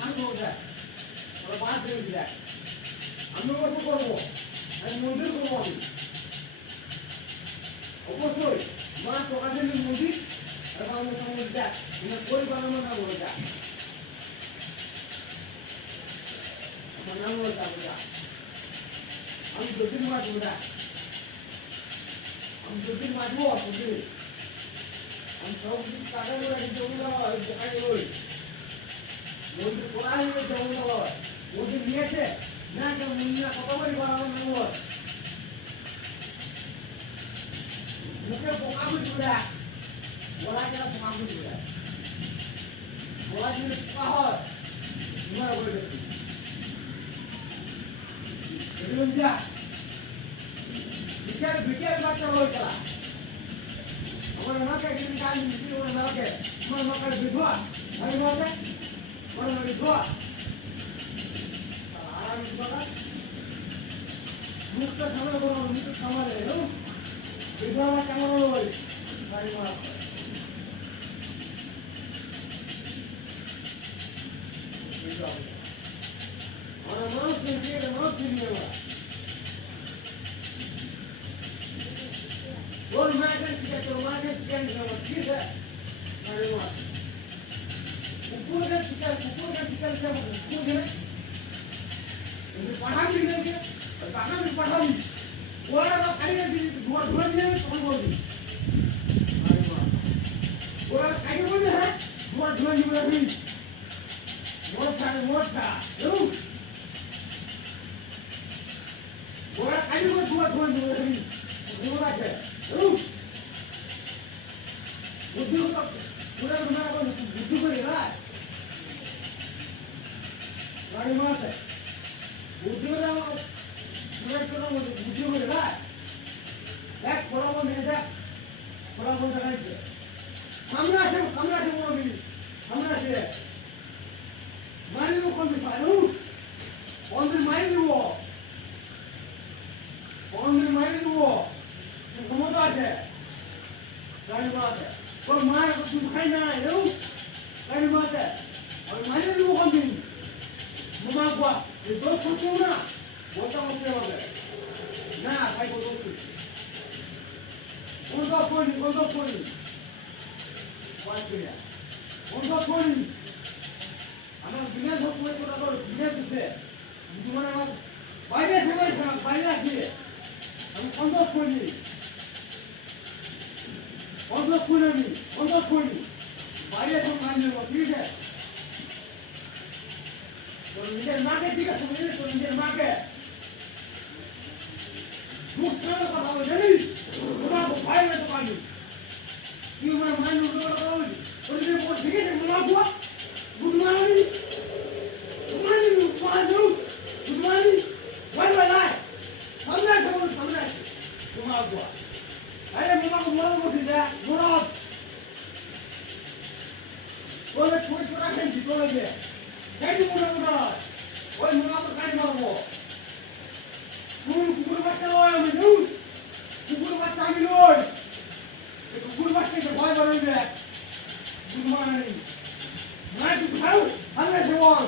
শান্ত হয়ে যায় ওরা বাস ভেঙে যায় আমি অবশ্য করবো আমি মন্দির করবো আমি অবশ্যই মা প্রকাশের মন্দির এবং আমার সঙ্গে দেখ কই বানানো না বলে দেখ আমার নাম বলে দেখ আমি যদিন মাছ দেখ আমি যদিন মাছবো বুঝলি আমি সব কিছু টাকা করে জমি দেওয়া হয় বোকাই ওই মন্দির করা হয়ে জমি দেওয়া হয় মন্দির নিয়েছে না কেউ মন্দির কত করে বানানো না হয় মুখে পোকা বুঝবো দেখ বলা গেলে পোকা বুঝবো দেখ বলা যদি পোকা হয় তোমার বলে দেখি যা বিকেল বাচ্চা হয়ে গেলা আমার মাকে কিন্তু কাজ দিচ্ছি ওর মাকে আমার মাকে বিধবা আমি মাকে ওর মাকে বিধবা আর বিধবা মুখটা সামনে বলো মুখটা সামনে বিধবা কেমন হলো ওই বাড়ি মারা আমার মানুষ নিয়ে মানুষ নিয়ে और मैं क्या तो मैं क्या नहीं ठीक है अरे वाह ऊपर का चिकन से ऊपर है ये पढ़ा भी नहीं है और पढ़ा भी और ना खाली नहीं धुआं नहीं कौन बोल दी अरे वाह और खाली बोल है धुआं नहीं बोल दी मोटा लो और खाली बोल धुआं नहीं बोल दी धुआं है बुद्धि को पूरा तुम्हारा को बुद्धि को लेगा गाड़ी मारते बुद्धि को ना पूरा तो ना बुद्धि को लेगा देख थोड़ा वो मेरे देख थोड़ा वो जगह से सामने से वो मिली सामने से मारी वो कौन भी सारू कौन भी मारी वो क्षमता है गाड़ी बात है और मार को तुम खाई ना है लो गाड़ी बात है और मारे लोग कौन दिन ममा को ये दो सोचो ना बोलता हूँ क्या बात है ना भाई को दो कौन सा फोन बात किया कौन सा फोन हमारा बिना धोख में थोड़ा तो बिना तुझे तुम्हारा बाइले से बाइला किए हम कौन सा फोन বাইরে তো মানবে ঠিক আছে তো নিজের মাকে ঠিক আছে বুঝলি তো নিজের মাকে মুখ ছাড়া কথা বলে জানিস তোমার ভাই না তো পারবি কি মানে মাইন্ড উঠে কথা বলবি তোর যে বল ঠিক আছে মামা বুয়া গুড মর্নিং ওয়াই লাই সামনে তোমার বুয়া আরে মামা को मोरा बोल दे मोरा बोले कोई छोरा खेल बोले दे कैसे मोरा ओए मोरा तो काई मारबो कुकुर बच्चा ओए আমি নুস कुकुर बच्चा আমি লই এই कुकुर बच्चा के ভয় বলে দে গুড মর্নিং मैं तू खाओ हमने जवान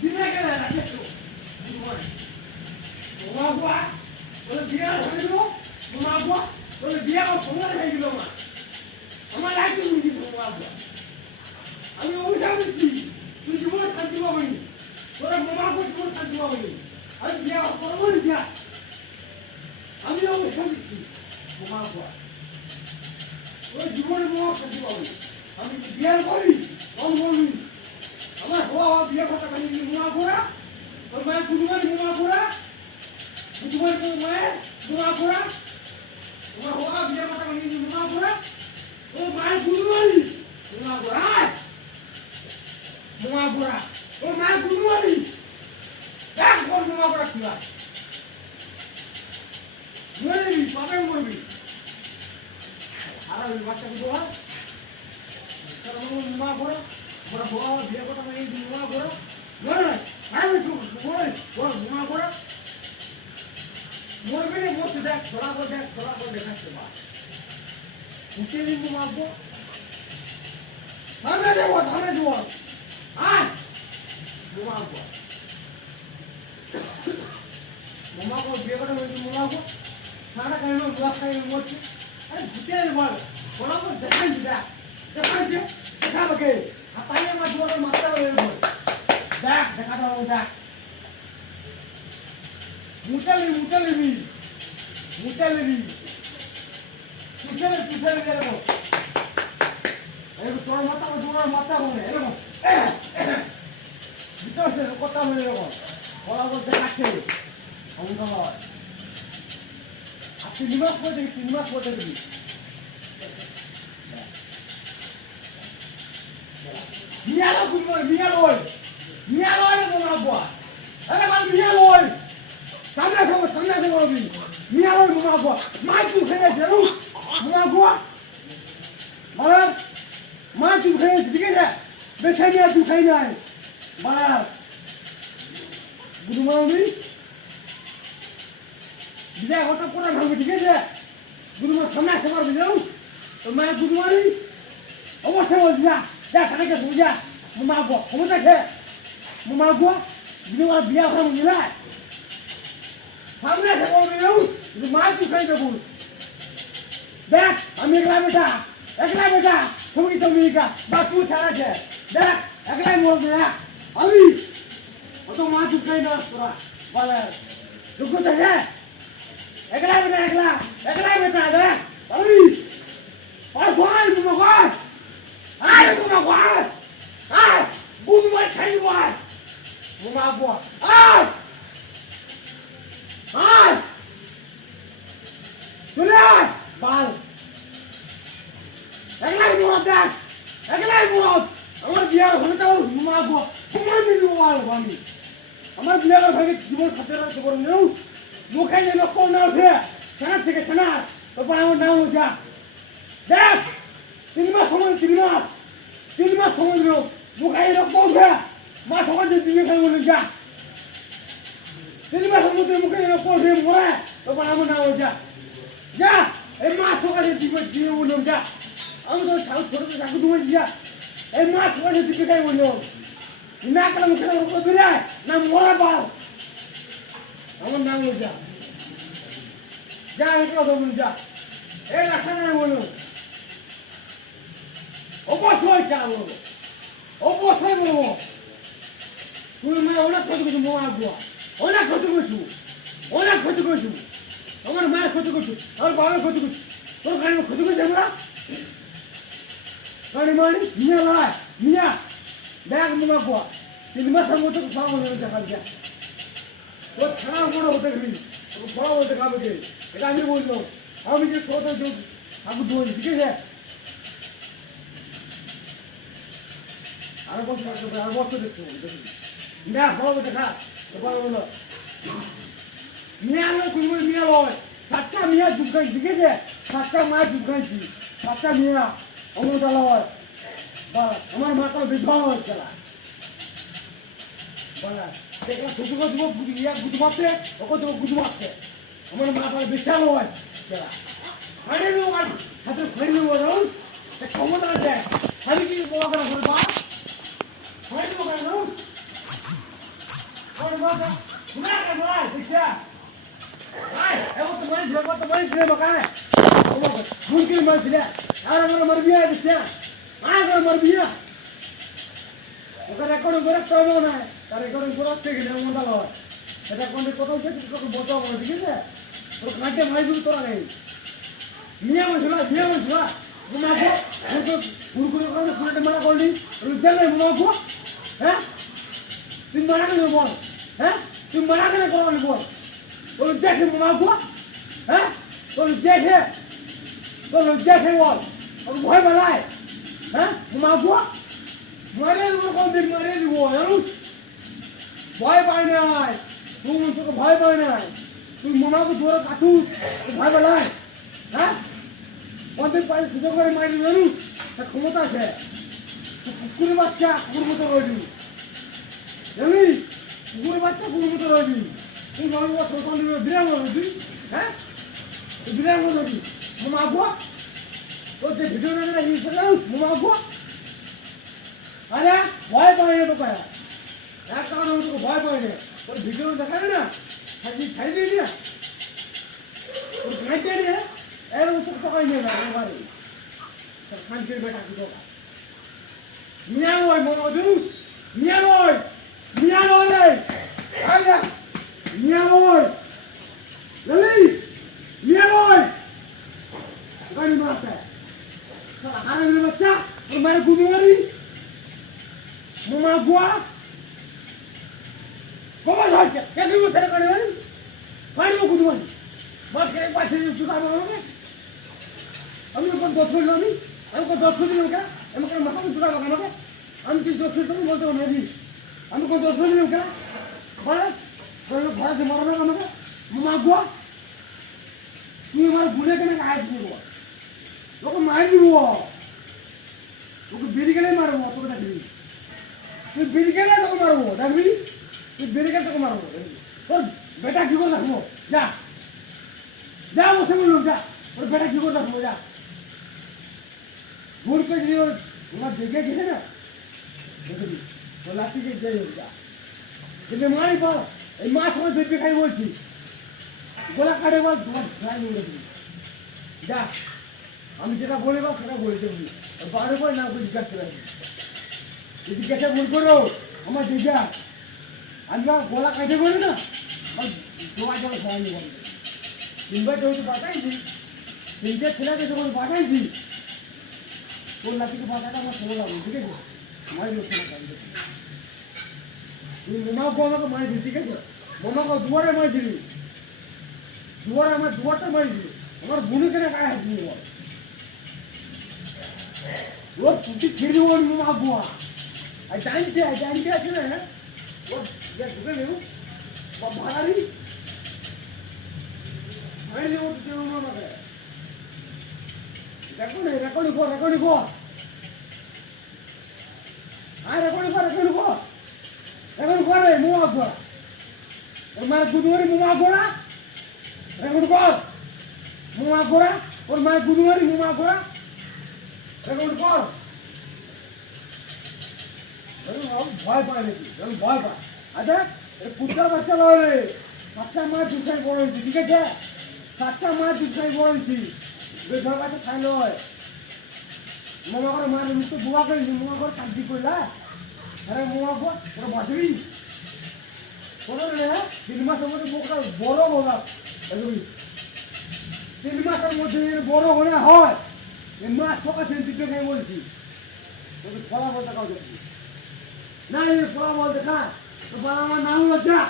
दिने के ना के तो गुड मॉर्निंग मोरा बुआ बोले बिया হইলো मोरा बुआ बोले बिया को सोना है कि लोमा हमारा लाइफ में मुझे मोरा बुआ আমি অভিশাপ দিচ্ছি তুই জীবনে শান্তি পাবি তোরা মামাকে জীবনে শান্তি পাবি আমি বিয়া করবো না বিয়া আমি অভিশাপ দিচ্ছি মামাকে তোর জীবনে মামা শান্তি পাবি আমি বিয়া করি কম বলবি আমার হওয়া বিয়া কথা খালি মামা করা তোর মায়ের কুটুমারি মামা করা কুটুমারি মায়ের মামা করা তোমার হওয়া বিয়া কথা খালি মামা করা তোর মায়ের কুটুমারি মামা করা Mama bora, o mais bonito ali. Dá por mama bora aqui lá. Morri, papai morri. Agora ele vai chegar do lado. Cara, mama bora, bora bora, dia bora também de mama bora. Bora, vai me tu, bora, bora mama bora. Morri nem muito dá, bora deixar chegar. O que ele mama bora? Sabe de onde? Ah! মাথায় মরছে আরে ভূতে বল বরাবর দেখাই দিদা দেখাইছে দেখাবে আর তাই আমার দুয়ারে মাথা বলে দেখ দেখা দাও দেখ মুটালি তুষারে এরকম তোর মাথা দুয়ার মাথা বলে এরকম ভিতরে কথা বলে এরকম বরাবর দেখাচ্ছে অঙ্কা হয় আর 3 মাস পরে দেখবি মিয়ালয় তোমার বাবা আরে বাল মিয়ালয় সামনে করবি মিয়ালয় তোমার বাবা মা তুই খেয়ে জানো তোমার বাবা বাবা মা তুই খেয়ে ঠিক আছে বেশি নিয়ে তুই খাই নাই বাবা গুরু মাউনি বিদায় হঠাৎ করে ভাঙবে ঠিক আছে গুরু মা সামনে আসতে পারবি জানো তোর মায়ের গুরু মারি অবশ্যই বলছি যা খানাকে বুঝা মা গো ক্ষমতা খে মা গো বিয়ে বিয়া ভালো নিলা সামনে এসে বলবি মা তুই খাই দেবো দেখ আমি একলা বেটা তুমি বা তুই ছাড়া আছে দেখ একলাই বলবে আমি অত মা তুই খাই না তোরা বলে যোগ্য থাকে একলাই বেটা দেখ আমি আর ভয় তোমার ভয় আরে তোমার ভয় আয় বুঝ মার খাই ভয় তোমার ভয় আয় চলে আয় বাল একলাই মুরদ আমার বিয়ার হলে তো তোমার ভয় তোমার মিলু আমি আমার বিয়ার ভাগে জীবন খাতে রাখতে পারো নেউ মুখে যে লোক না উঠে সেনা থেকে সেনা তারপর আমার নাম যা দেখ 3 মাস সময় দিল মুখে লোক উঠে মা সকাল যে দিনে খাই বলে যা 3 মাসের মধ্যে মুখে লোক উঠে মরে তারপর আমার নাম যা এই মা সকালে দিয়ে বললাম যা আমি তো ছোট চাকু তুমি যা এই মা সকালে দিকে খাই বললাম না কালা মুখে লোক বেরায় না মরা পাও আমার নাম যা এটা বলুন যা এই রাখা নাই বলুন অবশ্যই বলবো তুই মানে অনেক ক্ষতি করছু মা বুয়া অনেক ক্ষতি করছু আমার মায়ের ক্ষতি করছু আমার বাবার ক্ষতি করছু তোর গাড়ি ক্ষতি করছে আমরা গাড়ি মানে মিয়া দেখ মা বুয়া 3 মাসের মতো সব দেখা যা তোর ছাড়া বড় হতে গেলি বড় হতে খাবে কে এটা আমি বললো আমি যে ছোট আমি বলি ঠিক আছে আর বছর দেখছো না বড় দেখা বড় বলো মিয়া লোক মিয়া লয় 7টা মিয়া যুগাই ঠিক আছে 7টা মা যুগাইছি 7টা মিয়া অমরটা লয় বা আমার মাথা বিধবা হয়েছে বলা দেখলা ছোট গুদ মারছে ওকে তো গুদ মারছে আমার মাথা বিশাল হয় যারা হাড়ে নো আর হাতে ফেলে নো রও তে ক্ষমতা আছে আমি কি বলা করে বলবা হয় তো কেন আর বাবা না কেন আয় দেখছা আয় এও তো মানে মকানে মুনকি মারছিলে আর আমার মারবিয়া দেখছা আর মারবিয়া ওকে রেকর্ড করে তো না তার রেকর্ড করতে গেলে মনটা লয় এটা কোন কোথাও থেকে তোকে বলতে হবে ঠিক আছে তোর কাটে মাইজুল তোরা নেই মিয়া মশলা ঘুমাবো তো গুরগুলো করে খাটে মারা করলি দেলে ঘুমাবো হ্যাঁ তুই মারা কেন বল হ্যাঁ তুই মারা কেন করলি বল তোর দেখে ঘুমাবো হ্যাঁ তোর দেখে বল তোর ভয় বেলায় হ্যাঁ ঘুমাবো মারে দিব জানুস ভয় পাই নাই তোকে ভয় পাই নাই তুই মনাকে জোরে কাটু ভয় পেলাই হ্যাঁ পঞ্চায়েত পাই সুযোগ করে মারি জানুস তার ক্ষমতা আছে কুকুরের বাচ্চা কুকুর মতো রইবি জানি কুকুরের বাচ্চা কুকুর মতো রইবি তুই বিরাম তুই হ্যাঁ তুই বিরাম করবি মামাবো তোর যে ভিডিও মামাবো আরে ভয় পাই না তোকে এক কারণে তোকে ভয় পাই না তোর ভিডিও দেখাবে না ছাড়ি দিয়ে তোর ঘাঁটে এর উত্তর তো কই না আমারে খানকে বেটা কি তো মিয়া ওই মনোজু মিয়া ওই রে আয়া মিয়া ওই ললি মিয়া ওই গাড়ি মারতে সারা হারামি বাচ্চা ওর মায়ের গুমি মারি মুমা গুয়া কমা হচ্ছে কে কি উঠে করে মারি মারি ও গুমি মারি মার কে পাশে চুকা মারবে আমি কোন দোষ করলাম আমি কোন দোষ করলাম কে আমি কোন মাথা চুকা লাগানো আমি কি দোষ করলাম বলতে পারি আমি কোন দোষ করলাম কে ঘরে ঘরে যে মারবে আমাকে মুমা গুয়া তুই আমার ভুলে কেন গায়ে দিব তোকে মার দিব তোকে বেরি গেলে মারবো তোকে দেখবি তুই বেরি গেলে তোকে মারবো দেখবি তুই বেরি গেলে তোকে মারবো তোর বেটা কি করে রাখবো যা যা বসে বললাম যা তোর বেটা কি করে রাখবো যা ভুল করে যদি ওরা দেখে গেছে না দেখবি তোর লাঠিকে যাই হোক যা কিন্তু মারি বল এই মাছ আমার দেখবি খাই বলছি গোলা কাটে বল তোমার ফ্রাই নিয়ে দেখবি যা আমি যেটা বলে বা সেটা বলে দেবি বারো করে না বুঝি কাটতে পারি যদি কেটে ভুল করো আমার দিদা আমি গোলা কাটে বলি না জোয়া জোয়া ফ্রাই নিয়ে বলবে তিনবার যেহেতু পাঠাইছি তিনটে ছেলেকে যখন পাঠাইছি তোর লাঠিকে পাঠাটা আমার ছেলে লাগবে ঠিক আছে মারি লোকটা তুই মোমাকে আমাকে মারি দিই ঠিক আছে মোমাকে দুয়ারে মারি দিলি দুয়ারে আমার দুয়ারটা মারি দিলি আমার বুনি কেন গায়ে হাত দিয়ে বল ওর তুই ছেড়ে দেবো মোমা বুয়া আর জানতে আছে না ওর ঢুকে নেব ভাড়ারি মারি দেবো তুই আমাকে রেকর্ডিং কর আর রেকর্ডিং কর রে মোমা বুয়া ওর মায়ের গুদুয়ারি মোমা গোড়া রেকর্ড কর মোমা গোড়া ওর মায়ের গুদুয়ারি মোমা গোড়া রেকর্ড কর ভয় পায় নাকি ভয় পায় আচ্ছা কুত্তার বাচ্চা লড়ে 7টা মাছ দুধ বড় হয়েছি ঠিক আছে 7টা মাছ দুধ বড় হয়েছি বেঘর কাছে খাইলে হয় মোমা করে মার তো দোয়া করিনি মোমা করে কাটি করলা আরে মোমা কর তোর বাঁচবি কোনো রে 3 মাসের মধ্যে মুখটা বড় বলা দেখবি 3 মাসের মধ্যে বড় হলে হয় এই মাছ সকাল সেন্টিকে খাই বলছি তোকে ফলা বলতে কাউ দেখবি না এই ফলা বলতে খা তো বলা আমার নাম লজ্জা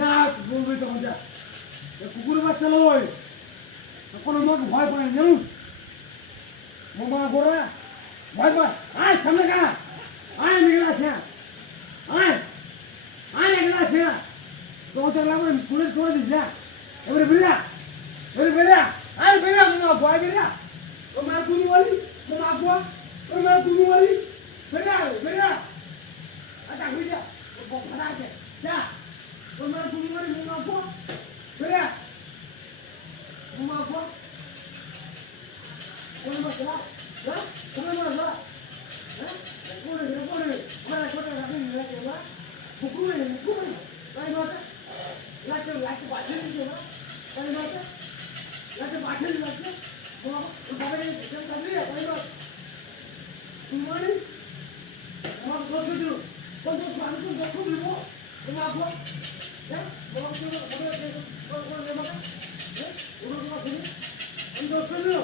না বলবি তখন যা কুকুর বাচ্চা লয় কোনো লোক ভয় পায় জানুস মোমা গোড়া ভয় পায় আয় সামনে খা আয় নিগলা আছে আয় নিগলা আছে তোমার লাগবে পুলিশ করে দিস যা এবারে বেরিয়া আয় বেরিয়া মোমা ভয় বেরিয়া তোমার তুমি বলি মোমা গোয়া তোমার তুমি বলি বেরিয়া আচ্ছা বেরিয়া ভাড়া আছে যা তোমার তুমি বলি মোমা গোয়া বেরিয়া মোমা গোয়া কোন বাচ্চা হ্যাঁ কোন বাচ্চা হ্যাঁ কোন আমরা কোন রাখি নিয়ে যাবো কুকুরে তাই বাচ্চা লাকে বাচ্চা নিয়ে যাবো তাই বাচ্চা লাকে বাচ্চা নিয়ে যাবো বাবা এই কেন করলি তাই বাচ্চা তুমি আমার দোষ দিও কোন দোষ আমি তো দেখো দিব তুমি আপো হ্যাঁ বড় বড় নেমা হ্যাঁ ওরা তো আছে আমি দোষ দিও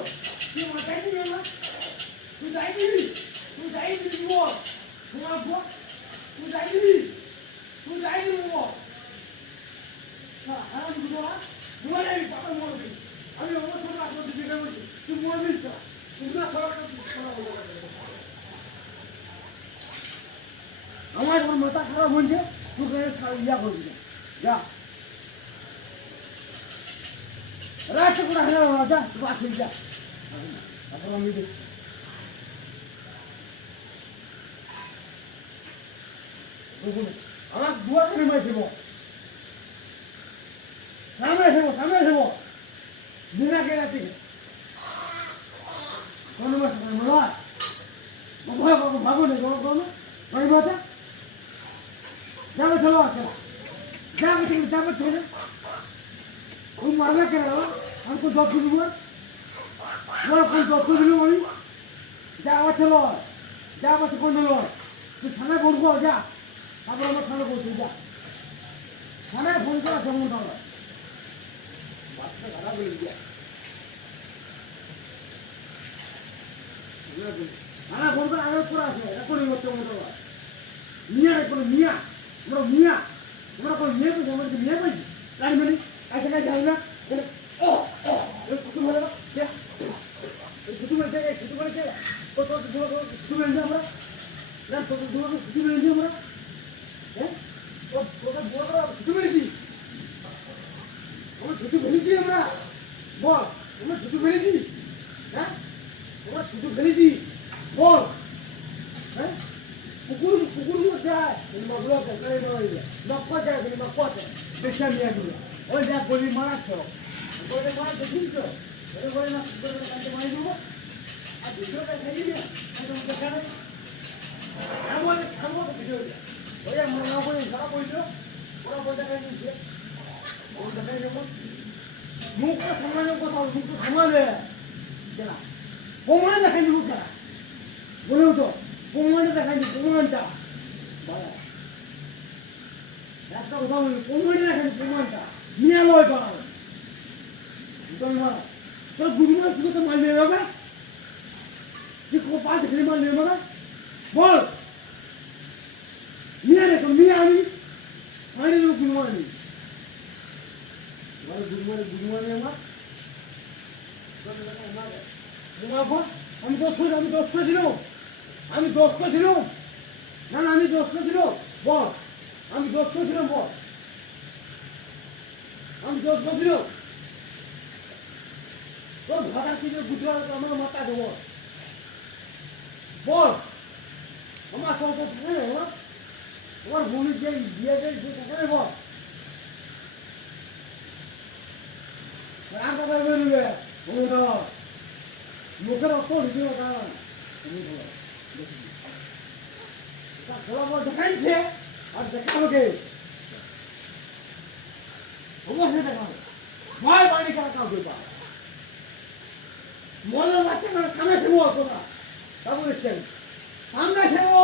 তুই মাথায় নিয়ে না তুই যাই দিবি বল তুমি আপো তুই যাই দিবি বল না আমি বুঝা মরে বাবা মরবি আমি আমার সাথে আপনার দিকে গেলাম তুই মরবি না তুই না আমার মাথা খারাপ হয়েছে তোকে ইয়া করবি না যা রাত করে হ্যাঁ যা তুই আসবি যা তারপর আমি আমার দুয়ার করে মাই দেব সামনে দেব দিনা কে রাতে কোন মাস মালা ভাগো না কোন ওই মাথা যাবে চলো যাবে তুমি যাবে চলে খুব মারবে কেন আমি তো যত্ন দিব বলো কোন যত্ন দিলাম আমি যা আমার ছেলে যা আমার কোন নয় তুই থানায় বলবো যা তারপর আমার থানায় বলছি যা থানায় ফোন করা সময় দাঁড়া বাচ্চা খারাপ হয়ে যায় থানা ফোন করে আগে করে আসবে এখনই করতে মতো মিয়া কোনো মিয়া আমরা মিয়া আমরা কোনো মেয়ে পেয়েছি আমাদেরকে মেয়ে পেয়েছি গাড়ি মানে কাছে কাছে যাই না ও ছুটু মেরে ছুটু মেরেছে ছুটু মেরেছে ও তোর ছুটু মেরেছি আমরা তোর ছুটু মেরেছি আমরা হ্যাঁ ও তোদের বড় ছুটু মেরেছি আমরা ছুটু ফেলেছি আমরা বল আমরা ছুটু ফেলেছি হ্যাঁ আমরা ছুটু ফেলেছি বল হ্যাঁ কুকুরগুলো যায় মগলো নক্কা যায় কিন্তু নক্কা যায় পেশা নিয়ে গেলো ওই যা গলি মারাচ্ছ গলি মারাচ্ছ বুঝছো ওই গলি না কাছে মারি দেবো আর ভিডিওটা খাই দিবি দেখানে এমন এমন ভিডিও ওই মনে না করে সারা বলছো ওরা বই দেখাই দিচ্ছে ওই দেখাই দেবো মুখটা সামলানোর কথা মুখটা সামলাবে কেন প্রমাণ দেখাই দিব কেন বলেও তো প্রমাণটা দেখাই দি প্রমাণটা একটা কথা বলি প্রমাণটা দেখাই প্রমাণটা নিয়ে লয় বাড়াবো তোর গুরুমা তুই তো মাল নিয়ে যাবে তুই পাঁচ খেলে মাল নিয়ে যাবে বল নিয়ে রে তো নিয়ে আমি আনি দেবো গুরুমা আনি গুরুমা নিয়ে আমার আমি দোষ ছিল আমি দোষ ছিল না না আমি দোষ ছিল বল আমি দোষ ছিলাম বল আমি দোষ ছিল তোর ভাড়া কি গুজরাট আমার মাথা দেবো বল আমার সঙ্গে তোমার ভূমির যে বিয়ে যে বল আর কথা বলবে মুখের অত ভিডিও কারণ দেখাইছে আর দেখাবো কে অবশ্যই দেখাবো ভয় পানি কাউ দেবা মনে লাগছে না সামনে খেবো তোরা তা বলেছেন সামনে খেবো